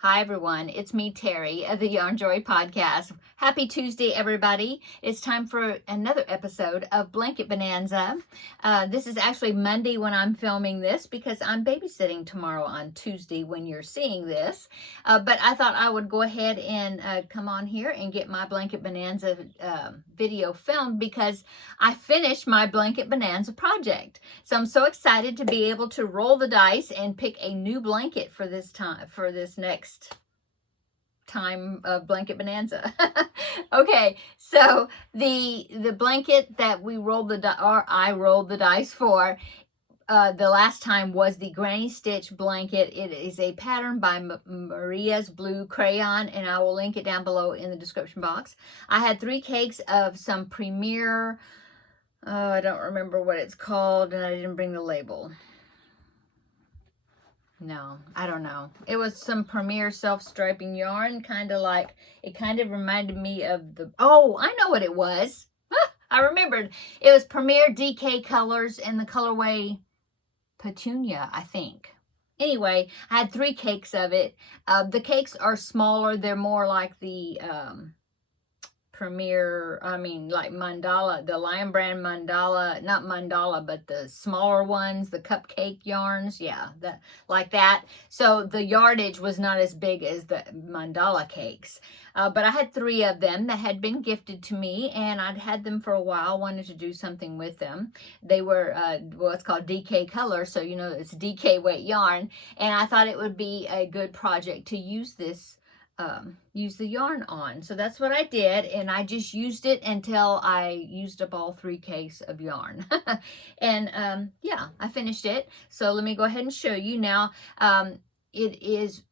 Hi, everyone. It's me, Terri, of the Yarn Joy podcast. Happy Tuesday, everybody. It's time for another episode of Blanket Bonanza. This is actually Monday when I'm filming this because I'm babysitting tomorrow on Tuesday when you're seeing this. But I thought I would go ahead and come on here and get my Blanket Bonanza video filmed because I finished my Blanket Bonanza project. So I'm so excited to be able to roll the dice and pick a new blanket for this time, for this next time of Blanket Bonanza. Okay, so the blanket that we rolled I rolled the dice for the last time was the Granny Stitch blanket. It is a pattern by Maria's Blue Crayon, and I will link it down below in the description box. I had 3 cakes of some Premier, I don't remember what it's called, and I didn't bring the label. No, I don't know. It was some Premier self-striping yarn, kind of like, it kind of reminded me of the, oh, I know what it was. I remembered. It was Premier DK Colors in the colorway Petunia, I think. Anyway, I had 3 cakes of it. The cakes are smaller. They're more like the Premier, like Mandala, the Lion Brand Mandala, not Mandala, but the smaller ones, the cupcake yarns, yeah, like that. So the yardage was not as big as the Mandala cakes. But I had 3 of them that had been gifted to me, and I'd had them for a while, wanted to do something with them. They were, it's called DK Color, so you know it's DK weight yarn, and I thought it would be a good project to use this use the yarn on. So that's what I did, and I just used it until I used up all 3 cakes of yarn. And yeah, I finished it. So let me go ahead and show you now. It is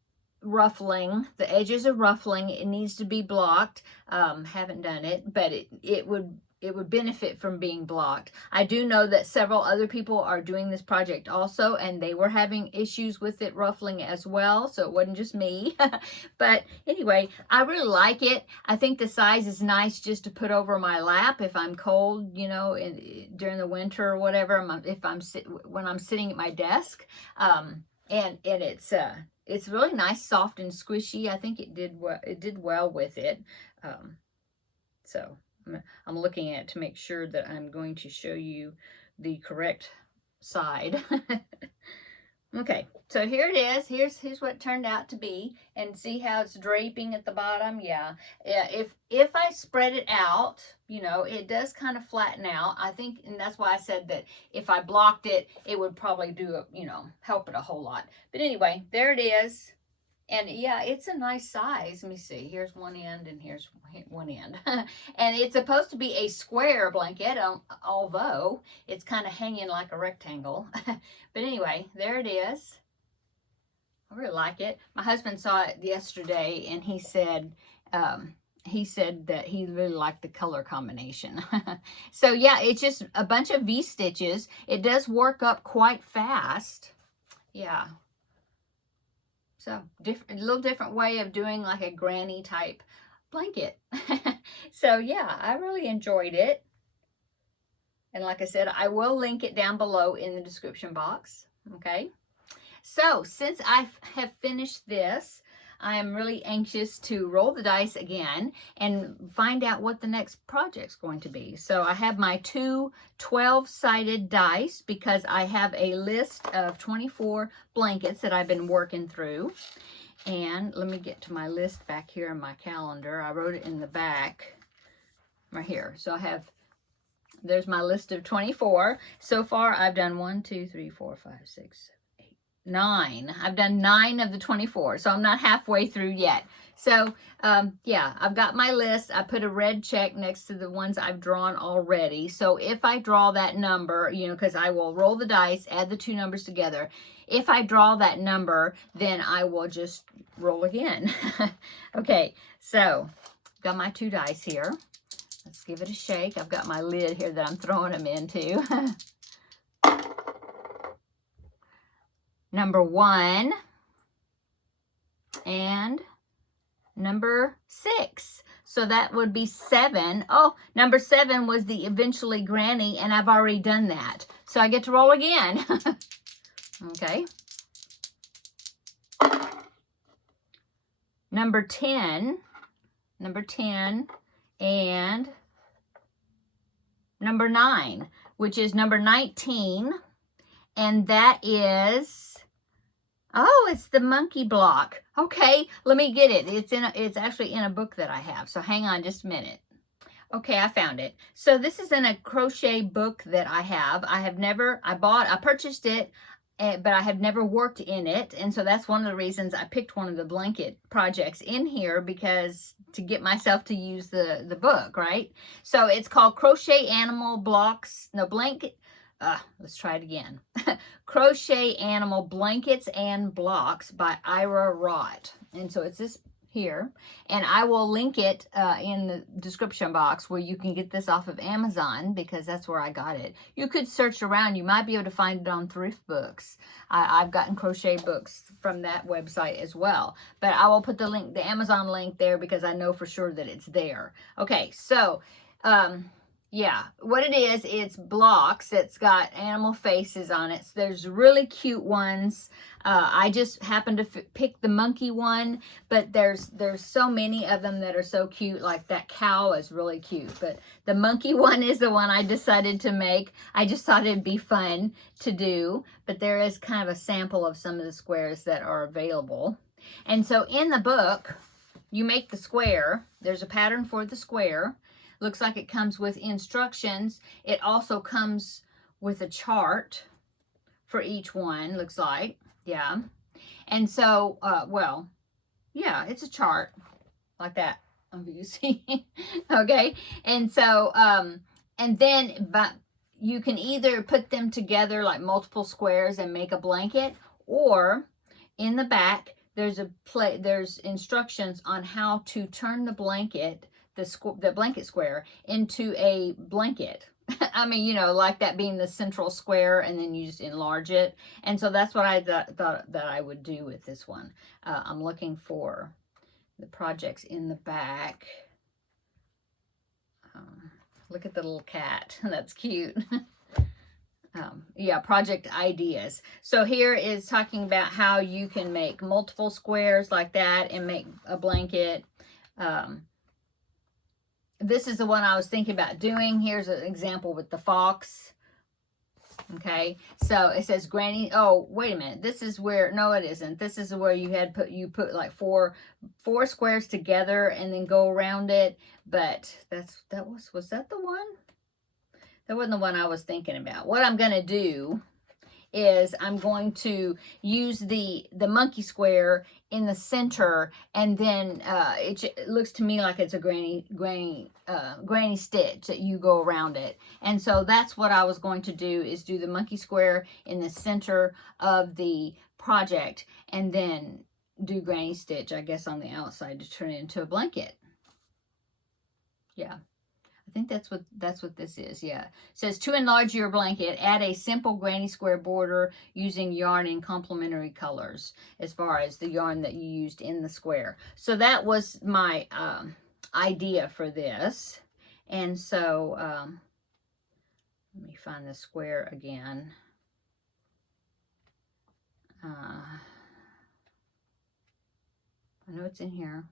ruffling. The edges are ruffling. It needs to be blocked. Haven't done it, but it would benefit from being blocked. I do know that several other people are doing this project also, and they were having issues with it ruffling as well, so it wasn't just me. But anyway, I really like it. I think the size is nice just to put over my lap if I'm cold, you know, during the winter or whatever, when I'm sitting at my desk. And it's really nice, soft and squishy. I think it did well with it. So I'm looking at it to make sure that I'm going to show you the correct side. Okay, so here it is. Here's what it turned out to be, and see how it's draping at the bottom. Yeah. If I spread it out, you know, it does kind of flatten out. I think, and that's why I said that if I blocked it, it would probably help it a whole lot. But anyway, there it is. And yeah, it's a nice size. Let me see. Here's one end and here's one end. And it's supposed to be a square blanket, although it's kind of hanging like a rectangle. But anyway, there it is. I really like it. My husband saw it yesterday, and he said that he really liked the color combination. So yeah, it's just a bunch of V-stitches. It does work up quite fast. Yeah. So a little different way of doing like a granny type blanket. So yeah, I really enjoyed it. And like I said, I will link it down below in the description box. Okay. So since I have finished this, I am really anxious to roll the dice again and find out what the next project's going to be. So I have my 2 12-sided dice because I have a list of 24 blankets that I've been working through. And let me get to my list back here in my calendar. I wrote it in the back right here. So there's my list of 24. So far I've done 1, 2, 3, 4, 5, 6, 9. I've done 9 of the 24, so I'm not halfway through yet. So yeah, I've got my list. I put a red check next to the ones I've drawn already. So if I draw that number, you know, because I will roll the dice, add the 2 numbers together. If I draw that number, then I will just roll again. Okay, so got my 2 dice here. Let's give it a shake. I've got my lid here that I'm throwing them into. Number 1 and number 6. So that would be 7. Oh, number 7 was the eventually granny, and I've already done that. So I get to roll again. Okay. number 10, and number 9, which is number 19, and that is, oh, it's the monkey block. Okay, let me get it. It's actually in a book that I have. So hang on just a minute. Okay, I found it. So this is in a crochet book that I have. I purchased it, but I have never worked in it. And so that's one of the reasons I picked one of the blanket projects in here, because to get myself to use the book, right? So it's called Crochet Animal Blocks, no, Blanket, let's try it again. Crochet Animal Blankets and Blocks by Ira Rott. And so it's this here, and I will link it in the description box where you can get this off of Amazon, because that's where I got it. You could search around. You might be able to find it on thrift books. I've gotten crochet books from that website as well, but I will put the link, the Amazon link there, because I know for sure that it's there. Okay, so yeah, what it is, it's blocks. It's got animal faces on it. So there's really cute ones. I just happened to pick the monkey one, but there's so many of them that are so cute. Like that cow is really cute, but the monkey one is the one I decided to make. I just thought it'd be fun to do, but there is kind of a sample of some of the squares that are available. And so in the book, you make the square. There's a pattern for the square. Looks like it comes with instructions. It also comes with a chart for each one, looks like. Yeah. And so, well, yeah, it's a chart like that, obviously. Okay. And so, and then, but you can either put them together like multiple squares and make a blanket, or in the back, there's instructions on how to turn the blanket, the blanket square, into a blanket. I mean, you know, like that being the central square, and then you just enlarge it. And so that's what I thought that I would do with this one. I'm looking for the projects in the back. Look at the little cat. That's cute. Yeah, project ideas. So here is talking about how you can make multiple squares like that and make a blanket. This is the one I was thinking about doing. Here's an example with the fox. Okay, so it says Granny. Oh, wait a minute. This is where, no, it isn't. This is where you put like four squares together and then go around it. But was that the one? That wasn't the one I was thinking about. What I'm gonna do is I'm going to use the monkey square in the center, and then it looks to me like it's a granny stitch that you go around it. And so that's what I was going to do, is do the monkey square in the center of the project, and then do granny stitch, I guess, on the outside to turn it into a blanket. Yeah. I think that's what this is. Yeah. It says, to enlarge your blanket, add a simple granny square border using yarn in complementary colors, as far as the yarn that you used in the square. So that was my idea for this. And so let me find the square again. I know it's in here.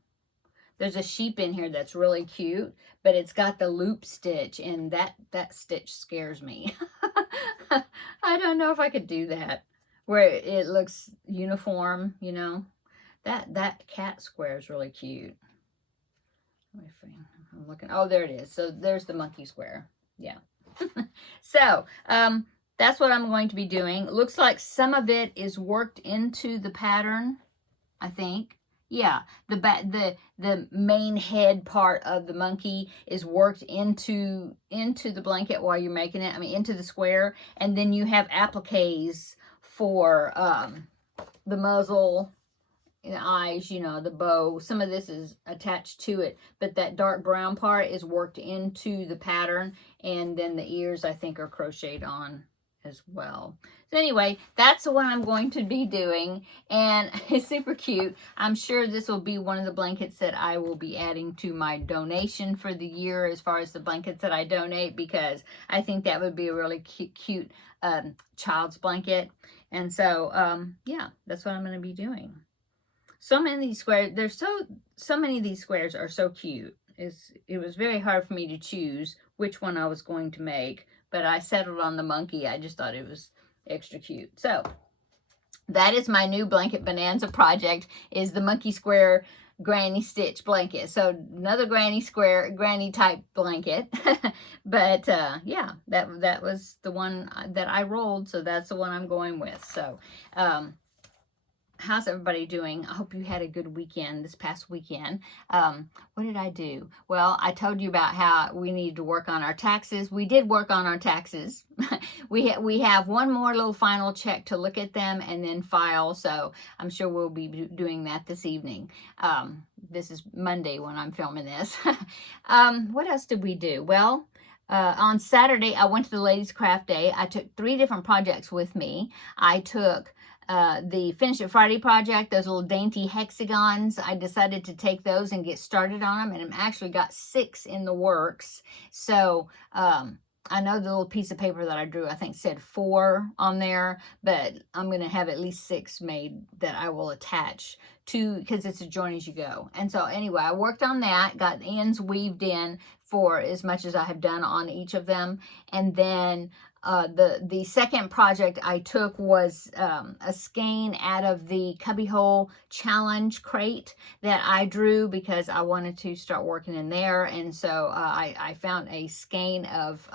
There's a sheep in here that's really cute, but it's got the loop stitch, and that stitch scares me. I don't know if I could do that, where it looks uniform, you know. That cat square is really cute. Let me find, I'm looking. Oh, there it is. So there's the monkey square. Yeah. So that's what I'm going to be doing. Looks like some of it is worked into the pattern, I think. Yeah, the main head part of the monkey is worked into the blanket while you're making it. I mean, into the square, and then you have appliques for the muzzle, the eyes, you know, the bow. Some of this is attached to it, but that dark brown part is worked into the pattern, and then the ears, I think, are crocheted on as well. So anyway, that's what I'm going to be doing, and it's super cute. I'm sure this will be one of the blankets that I will be adding to my donation for the year, as far as the blankets that I donate, because I think that would be a really cute child's blanket. And so yeah, that's what I'm going to be doing. so many of these squares, so many of these squares are so cute. It was very hard for me to choose which one I was going to make, but I settled on the monkey. I just thought it was extra cute. So that is my new blanket bonanza project, is the monkey square granny stitch blanket. So another granny type blanket. But yeah, that was the one that I rolled, so that's the one I'm going with. So how's everybody doing? I hope you had a good weekend this past weekend. What did I do? Well, I told you about how we needed to work on our taxes. We did work on our taxes. we have one more little final check to look at them and then file. So I'm sure we'll be doing that this evening. This is Monday when I'm filming this. What else did we do? Well, on Saturday, I went to the Ladies Craft Day. I took 3 different projects with me. I took the Finish It Friday project, those little dainty hexagons. I decided to take those and get started on them, and I've actually got 6 in the works. So I know the little piece of paper that I drew, I think said 4 on there, but I'm going to have at least 6 made that I will attach to, because it's a join as you go. And so anyway, I worked on that, got ends weaved in for as much as I have done on each of them. And then the second project I took was a skein out of the Cubbyhole Challenge crate that I drew because I wanted to start working in there. And so I found a skein of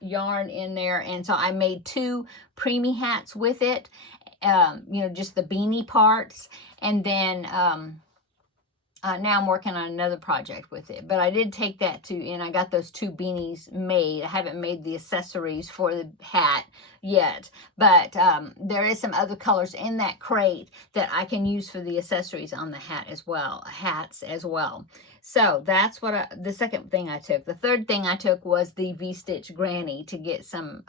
yarn in there. And so I made 2 preemie hats with it, you know, just the beanie parts. And then now I'm working on another project with it, but I did take that too, and I got those 2 beanies made. I haven't made the accessories for the hat yet, but there is some other colors in that crate that I can use for the accessories on the hats as well. So that's what the second thing I took. The third thing I took was the V-stitch granny to get some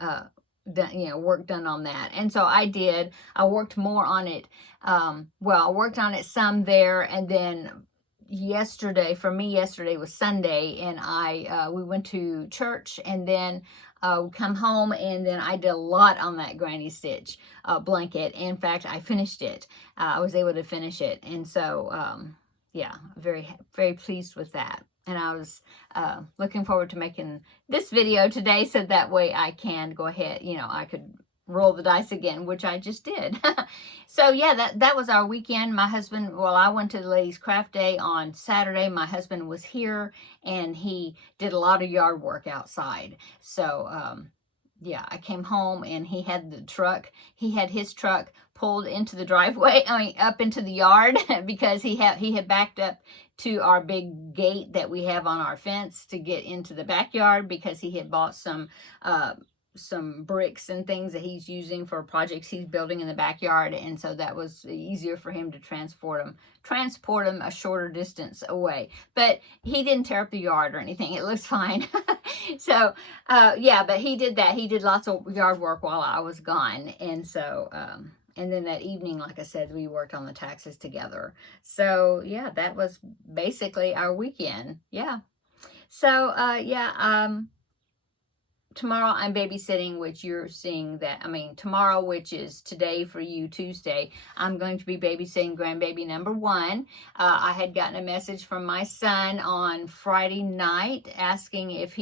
work done on that. And so I did. I worked more on it. Well, I worked on it some there, and then yesterday was Sunday, and we went to church, and then come home, and then I did a lot on that granny stitch blanket. In fact, I finished it. I was able to finish it, and so yeah, very, very pleased with that. And I was looking forward to making this video today, so that way I can go ahead, I could roll the dice again, which I just did. So yeah, that was our weekend. My husband, well, I went to the Ladies Craft Day on Saturday. My husband was here, and he did a lot of yard work outside. So yeah, I came home, and he had his truck pulled into the driveway, up into the yard, because he had backed up to our big gate that we have on our fence to get into the backyard, because he had bought some bricks and things that he's using for projects he's building in the backyard, and so that was easier for him to transport them a shorter distance away. But he didn't tear up the yard or anything. It looks fine. So yeah, but he did that. He did lots of yard work while I was gone, and so and then that evening, like I said, we worked on the taxes together. So yeah, that was basically our weekend. Yeah. So yeah, tomorrow I'm babysitting, which you're seeing that, tomorrow, which is today for you, Tuesday, I'm going to be babysitting grandbaby number 1. I had gotten a message from my son on Friday night asking if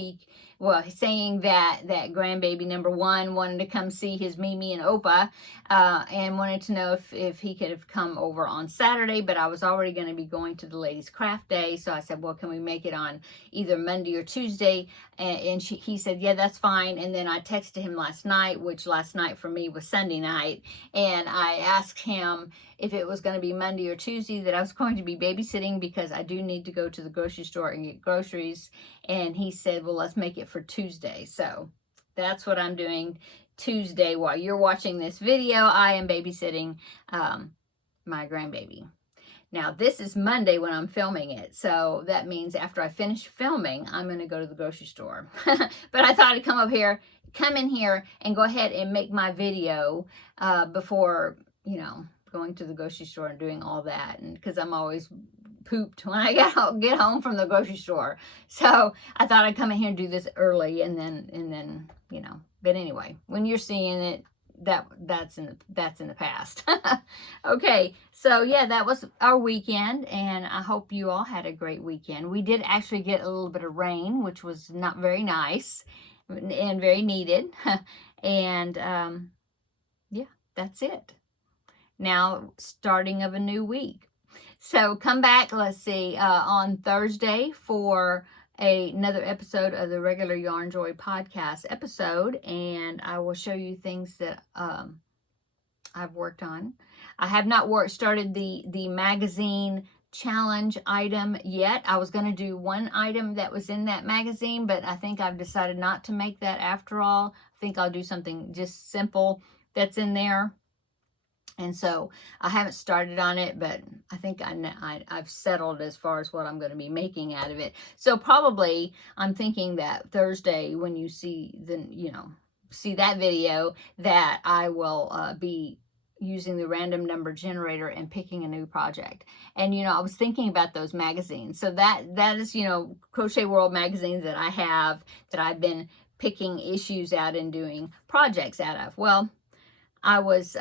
saying that grandbaby number 1 wanted to come see his Mimi and Opa, and wanted to know if he could have come over on Saturday, but I was already going to be going to the Ladies Craft Day, so I said, well, can we make it on either Monday or Tuesday? And he said, yeah, that's fine. And then I texted him last night, which last night for me was Sunday night, and I asked him if it was going to be Monday or Tuesday that I was going to be babysitting, because I do need to go to the grocery store and get groceries. And he said, well, let's make it for Tuesday. So that's what I'm doing Tuesday. While you're watching this video, I am babysitting my grandbaby. Now, this is Monday when I'm filming it, so that means after I finish filming, I'm going to go to the grocery store. But I thought I'd come in here and go ahead and make my video before, going to the grocery store and doing all that, and because I'm always pooped when I get home from the grocery store. So I thought I'd come in here and do this early, and then but anyway, when you're seeing it, that's in the past. Okay, so yeah, that was our weekend, and I hope you all had a great weekend. We did actually get a little bit of rain, which was not very nice and very needed. And yeah, that's it. Now, starting of a new week. So come back, let's see, on Thursday for another episode of the regular Yarn Joy podcast episode, and I will show you things that I've worked on. I have not started the magazine challenge item yet. I was going to do one item that was in that magazine, but I think I've decided not to make that after all. I think I'll do something just simple that's in there. And so I haven't started on it, but I think I've settled as far as what I'm going to be making out of it. So probably I'm thinking that Thursday, when you see see that video, that I will be using the random number generator and picking a new project. And I was thinking about those magazines. So that is Crochet World magazines that I have, that I've been picking issues out and doing projects out of. Well, I was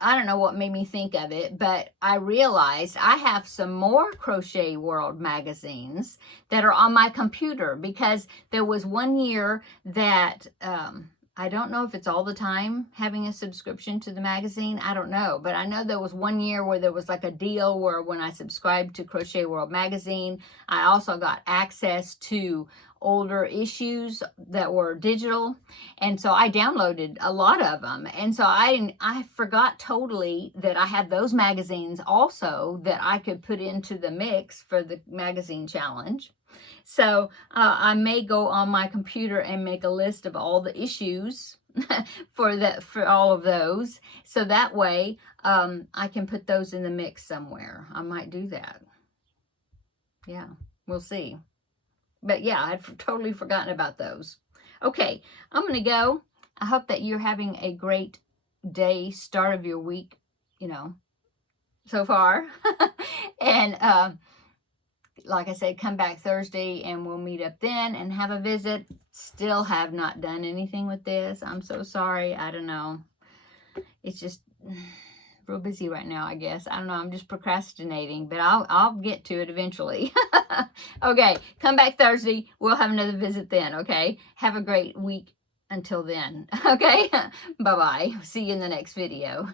I don't know what made me think of it, but I realized I have some more Crochet World magazines that are on my computer, because there was one year that I don't know if it's all the time having a subscription to the magazine. I don't know, but I know there was one year where there was like a deal where when I subscribed to Crochet World magazine, I also got access to older issues that were digital, and so I downloaded a lot of them. And so I forgot totally that I had those magazines also that I could put into the mix for the magazine challenge. So I may go on my computer and make a list of all the issues for all of those, so that way I can put those in the mix somewhere. I might do that. Yeah, we'll see. But yeah, I'd totally forgotten about those. Okay, I'm going to go. I hope that you're having a great day, start of your week, so far. And like I said, come back Thursday and we'll meet up then and have a visit. Still have not done anything with this. I'm so sorry. I don't know. It's just real busy right now, I guess. I don't know. I'm just procrastinating, but I'll get to it eventually. Okay, come back Thursday. We'll have another visit then, okay? Have a great week until then, okay? Bye-bye. See you in the next video.